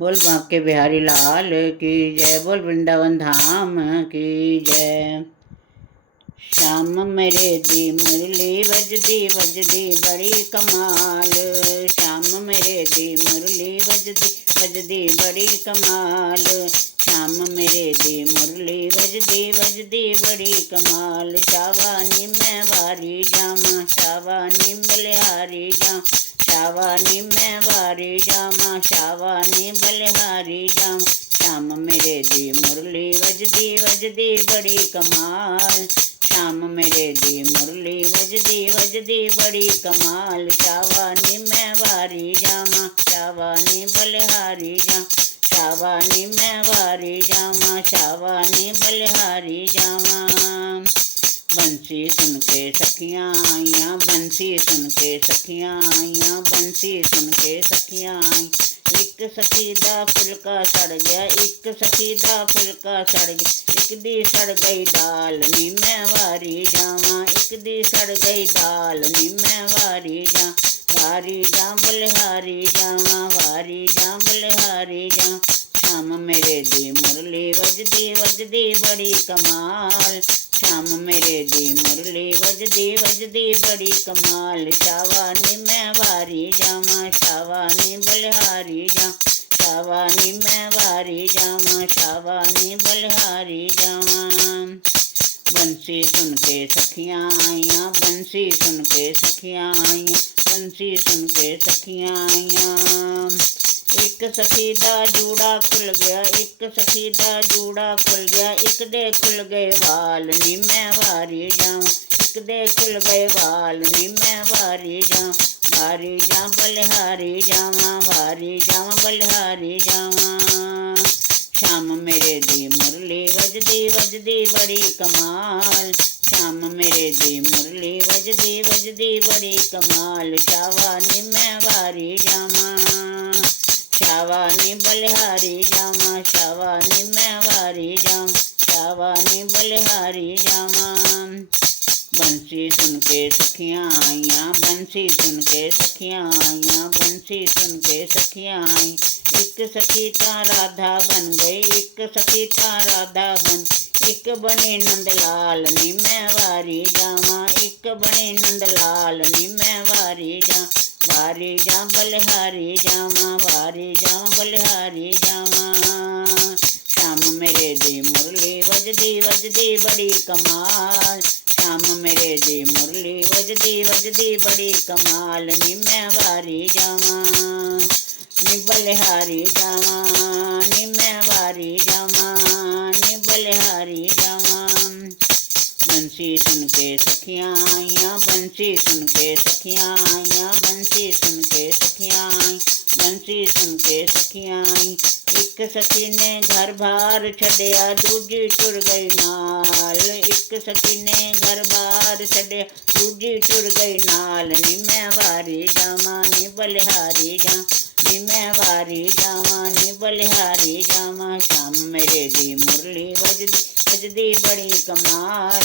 बोल बांके बिहारी लाल की जय, बोल वृंदावन धाम की जय। श्याम मेरे दी मुरली बजदी बजदी बड़ी कमाल, श्याम मेरे दी मुरली बजदी बजदी बड़ी कमाल, श्याम मेरे दी मुरली बजदी बजदी बड़ी कमाल। शावानी मैं वारी जामा, शावानी बलिहारी जाम, शावानी मैं वारी जामा, शावानी बलिहारी जाम। श्याम मेरे दी मुरली बजदी बजदी बड़ी कमाल, श्याम मेरे दी मुरली बजदी बजदी बड़ी कमाल। शावानी मैं वारी जामा, शावानी बलिहारी जाम, शावानी मैं वारी जामा, शावानी बलिहारी जामा। बंसी सुन के सखियाँ आइयाँ, बंसी सुन के सखियाँ आइयाँ, बंसी सुन के सखियाँ आई। एक सखी दा फुलका सड़ गया, एक सखी दा फुलका सड़ गया, एक दी सड़ गई दाल नी मैं वारी जावां, एक दी सड़ गई दाल नी मैं वारी जा, वारी जा बलिहारी जावां, वारी जा बलिहारी जा। श्याम मेरे दी मुरली बजदी बजदी बड़ी कमाल, श्याम मेरे दी मुरली बजदी बजदी बड़ी कमाल। शावानी मैं वारी जावां, शावानी बलिहारी जा, शावानी मैं वारी जावां, शावानी बलिहारी जावां। बंसी सुन के सखियाँ आइयाँ, बंसी सुन के सखियाँ आइयाँ, बंसी सुन के सखियाँ आइयाँ। एक सखी दा जूड़ा खुल गया, एक सखी दा जूड़ा खुल गया, एक दे खुल गए वाल नी मैं वारी जाऊं, एक दे खुल गए वाल नी मैं वारी जाऊं, वारी जा बलिहारी जावां, वारी जावां बलिहारी जावां। श्याम मेरे दी मुरली बजदी बजदी बड़ी कमाल, श्याम मेरे दी मुरली बजदी बजदी बड़ी कमाल। शावानी मैं वारी जावां, शावानी बलिहारी जावां, शावानी मैं वारी जावां, शावानी बलिहारी जावां। बंसी सुन के सखियाँ आइयाँ, बंसी सुन के सखियाँ आइयाँ, बंसी सुन के सखियाँ आई। एक सखी ता राधा बन गई, एक सखी ता राधा बन, एक बनी नंदलाल नी मैं वारी जावां, एक बनी नंदलाल नी मैं वारी जा, वारी जा बलिहारी जावां, वारी जा बलिहारी जावां। श्याम मेरे दी मुरली बजदी बजदी बड़ी कमाल, श्याम मेरे दी मुरली बजदी बजदी बड़ी कमाल नी मैं वारी जावां, नी बलिहारी जावां, नी मैं वारी जावां, नी बलिहारी जावां। बंसी सुन के सखियाँ आइयाँ, बंसी सुन के सखियाँ आइयाँ, बंसी सुन के सखियाँ आई, बंसी सुन के सखियाँ आई। एक सखी ने घर बार छड़िया, दूजी टुर गई नाल, एक सखी ने घर बार छड़िया, दूजी टुर गई नाल नी मैं वारी जावां, नी बलिहारी जा, नी मैं वारी जावां, नी बलिहारी जावां। श्याम मेरे दी मुरली बजदी बजदी बड़ी कमाल,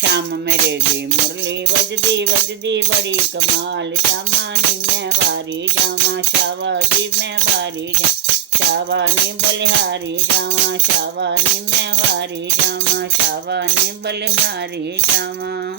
श्याम मेरे दी मुरली बजदी बजदी बड़ी कमाल। श्यामानी मैं वारी जावां, शावानी मैं वारी जा, शावानी बलिहारी जावां, शावानी मैं वारी जावां, शावानी बलिहारी जावां।